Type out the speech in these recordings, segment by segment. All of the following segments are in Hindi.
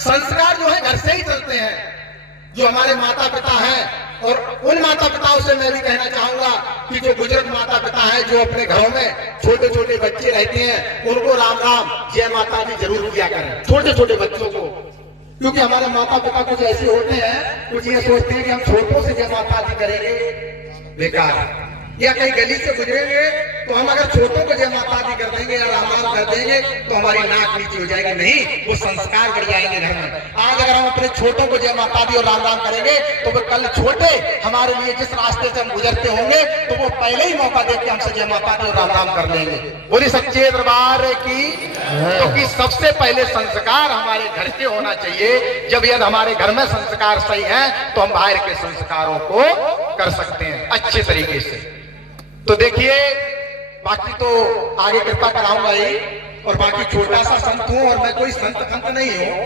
संस्कार जो है घर से ही चलते हैं, जो हमारे माता पिता हैं। और उन माता पिताओं से मैं भी कहना चाहूंगा कि जो बुजुर्ग माता पिता हैं, जो अपने घरों में छोटे छोटे बच्चे रहते हैं, उनको राम राम जय माता दी जरूर किया करें, छोटे छोटे बच्चों को। क्योंकि हमारे माता पिता कुछ ऐसे होते हैं, कुछ ये सोचते हैं कि हम छोटों से जय माता दी करेंगे, बेकार। या कहीं गली से गुजरेंगे तो हम अगर छोटों को जय माता दी कर देंगे या राम राम कर देंगे तो हमारी नाक नीचे हो जाएगी। नहीं, वो संस्कार बढ़ जाएंगे घर में। आज अगर हम अपने छोटों को जय माता दी और राम राम करेंगे तो वो कल छोटे हमारे लिए जिस रास्ते से हम गुजरते होंगे तो वो पहले ही मौका देख के हमसे जय माता दी और राम राम कर लेंगे। बोली सच्चे दरबार की। क्योंकि तो सबसे पहले संस्कार हमारे घर के होना चाहिए। जब यदि हमारे घर में संस्कार सही है तो हम बाहर के संस्कारों को कर सकते हैं अच्छे तरीके से। तो देखिए, बाकी तो आगे कृपा कराऊंगा ही। और बाकी छोटा सा संत हूं और मैं कोई संत फंत नहीं हूं,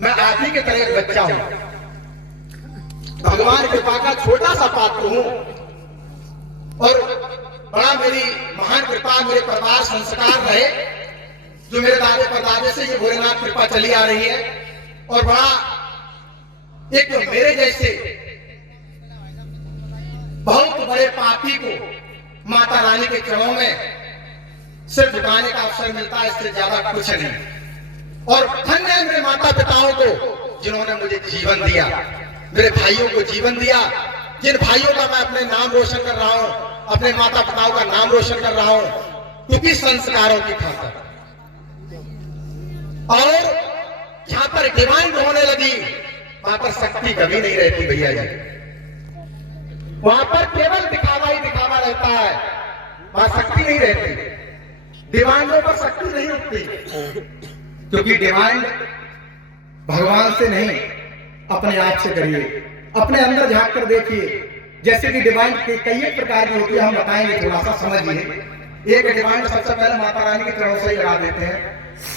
मैं आप ही के तरह एक बच्चा हूं, भगवान कृपा का छोटा सा पात्र हूं। और बड़ा मेरी महान कृपा, मेरे परिवार संस्कार रहे, जो मेरे दादे परदादे से ये भोलेनाथ कृपा चली आ रही है। और बड़ा एक मेरे जैसे बहुत बड़े पापी को माता रानी के चरणों में सिर झुकाने का अवसर मिलता है, इससे ज्यादा कुछ नहीं। और धन्य है मेरे माता पिताओं को जिन्होंने मुझे जीवन दिया, मेरे भाइयों को जीवन दिया, जिन भाइयों का मैं अपने नाम रोशन कर रहा हूं, अपने माता पिताओं का नाम रोशन कर रहा हूं, क्योंकि संस्कारों की खातिर। और जहां पर डिमांड होने लगी वहां पर शक्ति कभी नहीं रहती भैया जी, वहां पर केवल दिखावा ही दिखावा रहता है, वहां शक्ति नहीं रहती। डिमांडों पर शक्ति नहीं उठती, क्योंकि डिमांड भगवान से नहीं अपने आप से करिए, अपने अंदर झांक कर देखिए। जैसे कि डिमांड कई प्रकार की होती है, हम बताएंगे, थोड़ा सा समझिए। एक डिमांड सबसे पहले माता रानी के चरणों से ही लगा देते हैं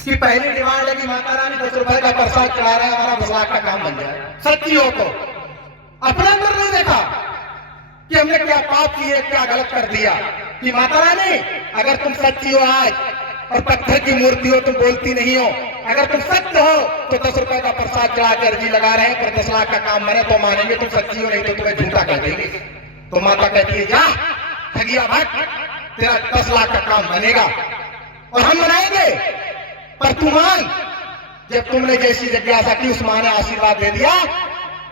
कि पहली डिमांड है कि माता रानी 10 रुपए का प्रसाद चढ़ा रहा है, हमारा 10 लाख का काम बन जाए। सच्ची हो तो अपने अंदर नहीं देखा कि हमने क्या पाप किए, क्या गलत कर दिया। कि माता रानी अगर तुम सच्ची हो आज और पत्थर की मूर्ति हो, तुम बोलती नहीं हो, अगर तुम सत्य हो तो 10 रुपए का प्रसाद चढ़ा के अर्जी लगा रहे हैं, पर 10 लाख का काम बने तो मानेंगे तुम सच्ची हो, नहीं तो तुम्हें झूठा कह देंगे। तो माता कहती है जा ठगिया भाग, तेरा 10 लाख का काम बनेगा और हम बनाएंगे, पर तू मान। जब तुमने जैसी जिज्ञासा की उस मां ने आशीर्वाद दे दिया,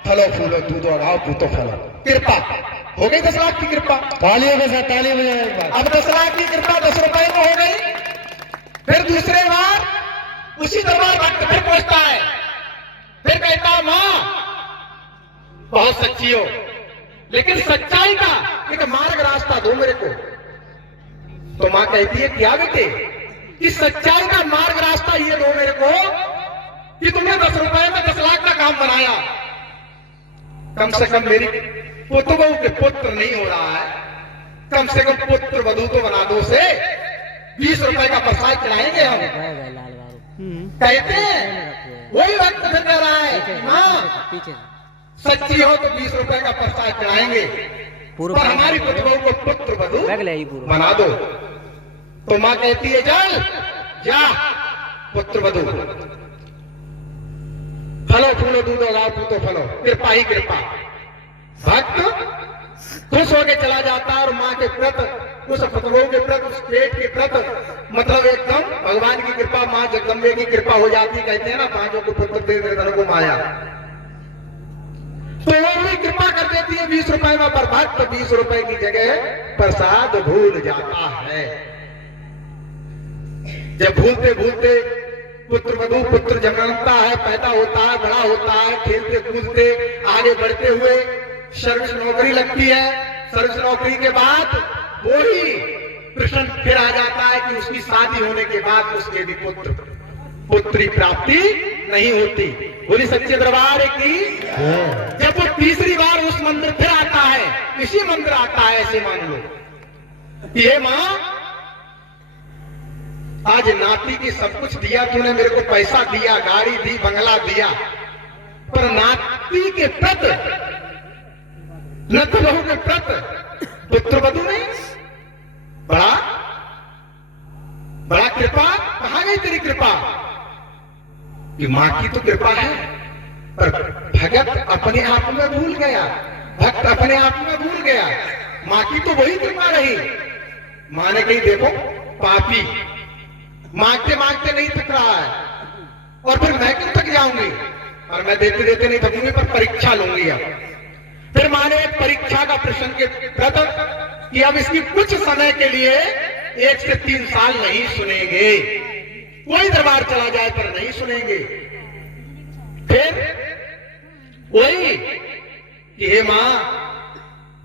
फलो फूलो दूधो गाओ पूतो फलो, कृपा हो गई 10 लाख की कृपा। तालियों के साथ ताली बजाएं। अब 10 लाख की कृपा 10 रुपए में हो गई। फिर दूसरे बार उसी दरबार भक्त फिर पहुंचता है, फिर कहता मां बहुत सच्ची हो, लेकिन सच्चाई का एक मार्ग रास्ता दो मेरे को। तो मां कहती है क्या बेटे, कि सच्चाई का मार्ग रास्ता ये दो मेरे को कि तुमने 10 रुपए में 10 लाख का काम बनाया। कम से कम मेरी पुत्र बहू के पुत्र नहीं हो रहा है, कम से कम पुत्र वधू तो बना दो से 20 रुपए का प्रसाद चढ़ाएंगे हम। कहते हैं वही वक्त फिर कह रहा है मां सच्ची हो तो 20 रुपए का प्रसाद चढ़ाएंगे, पर हमारी पुत्र बहू को पुत्र वधू बना दो। तो मां कहती है चल जा पुत्र वधू, फलो फूलो दूधो गाओ पूतो फलो, कृपा ही कृपा। भक्त खुश होके चला जाता है और मां के प्रति, उस पुत्रों के प्रति, उस पेट के प्रति, मतलब एकदम भगवान की कृपा, मां जगदम्बे की कृपा हो जाती। कहते हैं ना पांचों को पुत्र दे धन को माया, तो वो भी कृपा कर देती है 20 रुपए में। पर भक्त 20 रुपए की जगह प्रसाद भूल जाता है। जब भूलते भूलते पुत्र वधू पुत्र जन्मता है, पैदा होता है, बड़ा होता है, खेलते कूदते आगे बढ़ते हुए सर्विस नौकरी लगती है। सर्विस नौकरी के बाद वही प्रश्न फिर आ जाता है कि उसकी शादी होने के बाद उसके भी पुत्री प्राप्ति नहीं होती। बोली सच्चे दरबार की। जब वो तीसरी बार उस मंदिर फिर आता है, इसी मंदिर आता है, ऐसे मान लो ये मां आज नाती की सब कुछ दिया, तूने मेरे को पैसा दिया, गाड़ी दी, बंगला दिया, पर नाती के प्रति, नत बहू के प्रति पुत्र वधू नहीं। बड़ा कृपा, कहां गई तेरी कृपा? कि मां की तो कृपा है, पर भगत अपने आप में भूल गया, भक्त अपने आप में भूल गया। मां की तो वही कृपा रही। मां ने कही देखो पापी मांगते मांगते नहीं थक रहा है, और फिर मैं क्यों थक जाऊंगी, और मैं देते देते नहीं थकूंगी, पर परीक्षा लूंगी। अब फिर मां ने एक परीक्षा का प्रश्न के प्रति कि अब इसकी कुछ समय के लिए 1 से 3 साल नहीं सुनेंगे, कोई दरबार चला जाए पर नहीं सुनेंगे। फिर वही कि हे मां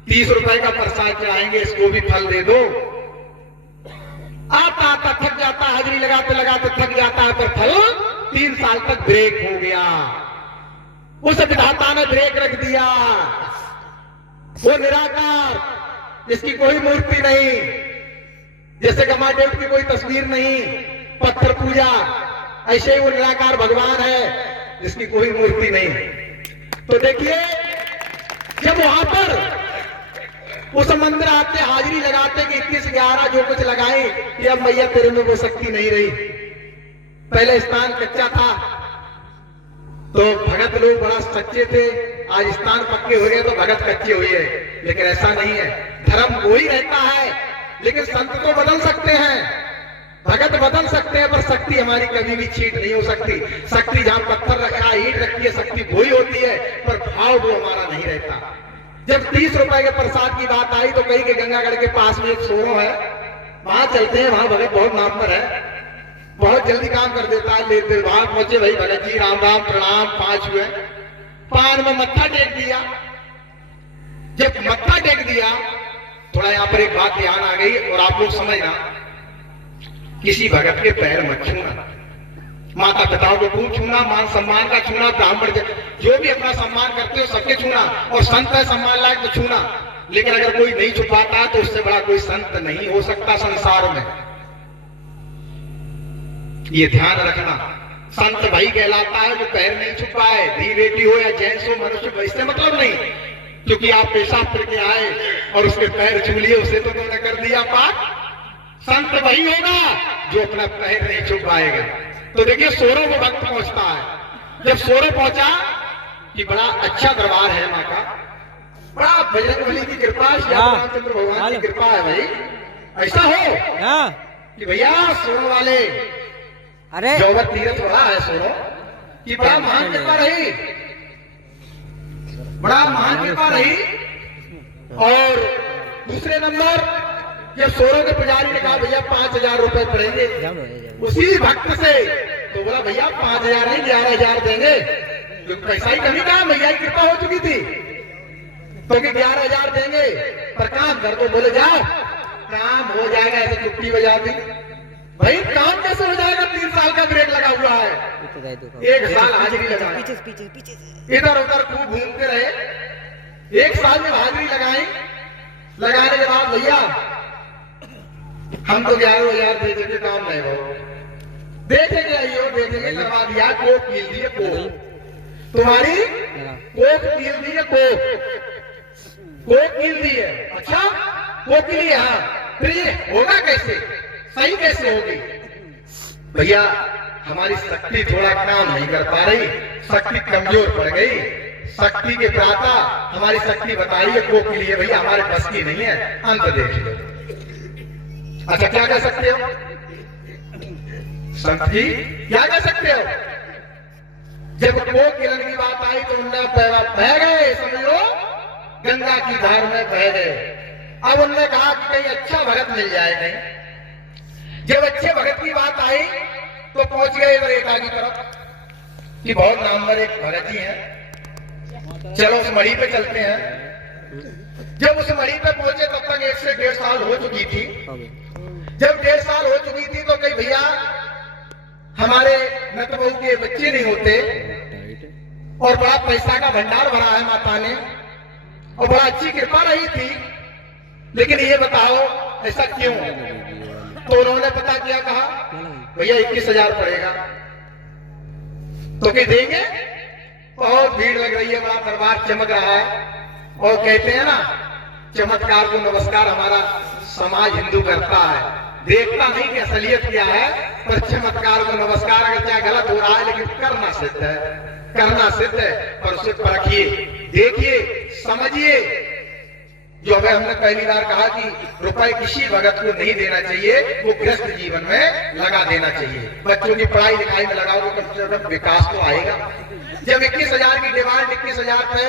30 रुपए का प्रसाद चढ़ाएंगे, इसको भी फल दे दो। आता आता थक जाता, हाजिरी लगाते लगाते थक जाता है, पर फल 3 साल तक ब्रेक हो गया। उस विधाता ने ब्रेक रख दिया। वो निराकार, जिसकी कोई मूर्ति नहीं, जैसे गमादेव की कोई तस्वीर नहीं, पत्थर पूजा, ऐसे ही वो निराकार भगवान है जिसकी कोई मूर्ति नहीं। तो देखिए जब वहां पर उस मंदिर आते, हाजिरी लगाते कि 21-11 जो कुछ लगाए कि अब मैया तेरे में वो शक्ति नहीं रही। पहले स्थान कच्चा था तो भगत लोग बड़ा सच्चे थे, आज स्थान पक्के हो गए तो भगत कच्चे हुए हैं। लेकिन ऐसा नहीं है, धर्म वही रहता है, लेकिन संत तो बदल सकते हैं, भगत बदल सकते हैं, पर शक्ति हमारी कभी भी छीट नहीं हो सकती। शक्ति जहां पत्थर रखा है, ईंट रखी है, शक्ति वही होती है, पर भाव वो हमारा नहीं रहता। जब 30 रुपए के प्रसाद की बात आई तो कही कि गंगागढ़ के पास में एक सोरो है, वहां चलते हैं, वहां भगत बहुत नाम पर है, बहुत जल्दी काम कर देता है। लेते वहां पहुंचे, भाई भगत जी राम राम प्रणाम, 5 हुए, पान में मत्था टेक दिया। जब मत्था टेक दिया, थोड़ा यहां पर एक बात ध्यान आ गई और आप लोग समझना, किसी भगत के पैर मत छूना, माता पिताओं को खूब छूना, मान सम्मान का छूना, ब्राह्मण जो भी अपना सम्मान करते हो सबके छूना, और संत है सम्मान लायक तो छूना। लेकिन अगर कोई नहीं छुपाता तो उससे बड़ा कोई संत नहीं हो सकता संसार में, ये ध्यान रखना। संत भाई कहलाता है जो पैर नहीं छुपाए, धी बेटी हो या जेंट्स हो, मनुष्य को इससे मतलब नहीं, क्योंकि आप पेशाब करके आए और उसके पैर छू लिए, उसे तो तुमने कर दिया पाप। संत वही होगा जो अपना पैर नहीं छुपाएगा। तो देखिए सोरो वो वक्त पहुंचता है। जब सोरो पहुंचा कि बड़ा अच्छा दरबार है माँ का, बड़ा बजरंगबली की कृपा, श्री रामचंद्र भगवान की कृपा है। भाई ऐसा हो कि भैया सोरो वाले, अरे जौवर तीरथ बड़ा है सोरो कि बड़ा महान कृपा रही, बड़ा महान कृपा रही। और दूसरे नंबर जब सोरो के पुजारी ने कहा भैया 5000 रुपए पड़ेंगे उसी भक्त से, तो बोला भैया 5000 नहीं 11000 देंगे, क्योंकि पैसा ही कमी था, भैया की कृपा हो चुकी थी, तो कि 11000 देंगे, पर काम कर दो। बोले जाओ काम हो जाएगा, ऐसे चुट्टी बजा दी। भाई काम कैसे हो जाएगा, 3 साल का ब्रेक लगा हुआ है, 1 साल हाजिरी लगा, इधर उधर खूब घूमते रहे। 1 साल में हाजिरी लगाई, लगाने के बाद भैया हम तो 11000 दे देंगे, काम नहीं हो, देखेंगे आइयो देखेंगे, करवा दिया। कोक कील दिए, कोक तुम्हारी कोक कील दिए, कोक कील दिए। अच्छा कोक के लिए, हाँ फिर ये होगा कैसे, सही कैसे होगी। भैया हमारी शक्ति थोड़ा काम नहीं कर पा रही, शक्ति कमजोर पड़ गई, शक्ति के प्राता हमारी शक्ति बताइए कोक के लिए, भैया हमारे बस की नहीं है, अंत देख लो। अच्छा क्या कह सकते हो संत जी, क्या कह सकते हो। जब कोक किलन की बात आई तो उनने बह गए, समझो गंगा की धार में बह गए। अब उनने कहा कि कहीं अच्छा भगत मिल जाए कहीं। जब अच्छे भगत की बात आई तो पहुंच गए रेखा की तरफ कि बहुत नामवर एक भगत जी है, चलो उस मढ़ी पे चलते हैं। जब उस मढ़ी पे पहुंचे तब तक 1 से 1.5 साल हो चुकी थी। जब 1.5 साल हो चुकी थी तो कई भैया हमारे नत बहू के बच्चे नहीं होते, और बड़ा पैसा का भंडार भरा है माता ने, और बड़ा अच्छी कृपा रही थी, लेकिन ये बताओ ऐसा क्यों। तो उन्होंने पता किया, कहा भैया 21,000 पड़ेगा, तो क्या देंगे। बहुत भीड़ लग रही है, बड़ा दरबार चमक रहा है, और कहते हैं ना चमत्कार को नमस्कार हमारा समाज हिंदू करता है। देखता नहीं कि असलियत क्या है, पर चमत्कार को नमस्कार अगर चाहे गलत हो रहा है लेकिन करना सिद्ध है, करना सिद्ध है। पर उसे परखिए, देखिए, समझिए। जो हमें हमने पहली बार कहा कि रुपए किसी भगत को नहीं देना चाहिए, वो गृहस्थ जीवन में लगा देना चाहिए। बच्चों की पढ़ाई लिखाई में लगाओगे कम से कम विकास तो आएगा। जब 21,000 की डिमांड 21,000 पे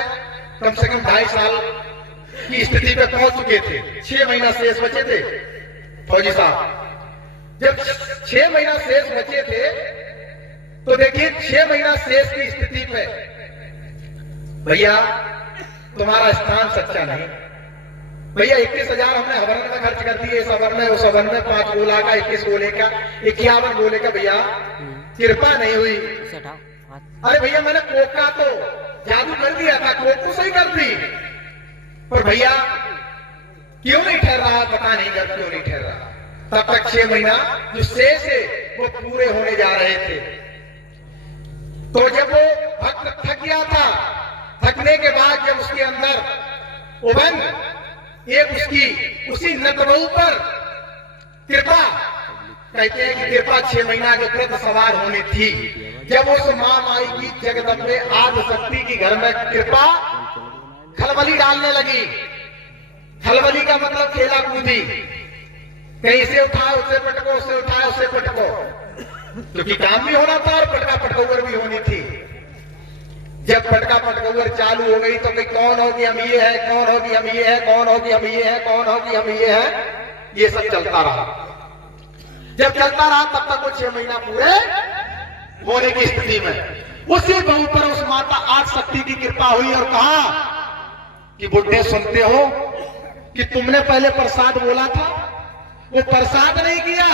कम से कम 2.5 साल की स्थिति पे पहुंच चुके थे, 6 महीना शेष बचे थे फौजी साहब। जब 6 महीना शेष बचे थे तो देखिए 6 महीना शेष की स्थिति पे भैया तुम्हारा स्थान सच्चा नहीं। भैया 21,000 हमने हवन में खर्च कर दिए, इस हवन में उस हवन में 5 गोला का, 21 गोले का, 51 गोले का, भैया कृपा नहीं हुई। अरे भैया मैंने कोका तो जादू कर दिया था, कोको सही कर दी, पर भैया क्यों नहीं ठहर रहा, पता नहीं घर क्यों नहीं ठहर रहा। तब तक 6 महीना जो शेष है वो पूरे होने जा रहे थे। तो जब वो भक्त थक गया था, थकने के बाद जब उसके अंदर उबंग एक उसकी उसी नतबहू पर कृपा, कहते हैं कि कृपा 6 महीना के कृत सवार होनी थी। जब उस मां माई की जगदम्बे आदि शक्ति की घर में कृपा खलबली डालने लगी। खलबली का मतलब खेला कूदी, कहीं से उठाओ उससे पटको, उससे उठाओ उससे पटको, क्योंकि काम भी होना था और पटका पटकोवर भी होनी थी। जब पटका पटकोवर चालू हो गई तो भाई कौन होगी हम ये है, कौन होगी हम ये है, कौन होगी हम ये है, कौन होगी हम ये है, ये सब चलता रहा। जब चलता रहा तब तक वो 6 महीना पूरे होने की स्थिति में उसी बहू पर उस माता आदि शक्ति की कृपा हुई और कहा कि बुढ़े सुनते हो कि तुमने पहले प्रसाद बोला था, वो प्रसाद नहीं किया,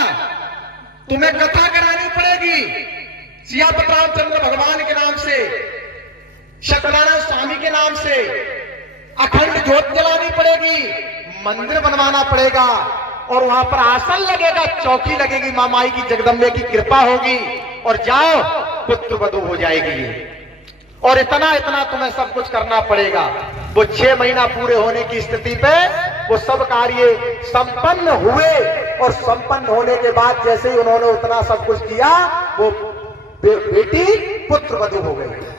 तुम्हें कथा करानी पड़ेगी। सियापत रामचंद्र भगवान के नाम से, सत्यनारायण स्वामी के नाम से अखंड ज्योत जलानी पड़ेगी, मंदिर बनवाना पड़ेगा और वहां पर आसन लगेगा, चौकी लगेगी, मां माई की जगदम्बे की कृपा होगी और जाओ पुत्र वधू हो जाएगी। और इतना इतना तुम्हें सब कुछ करना पड़ेगा। वो 6 महीना पूरे होने की स्थिति पे वो सब कार्य संपन्न हुए और संपन्न होने के बाद जैसे ही उन्होंने उतना सब कुछ किया, वो बेटी पुत्र वधू हो गई।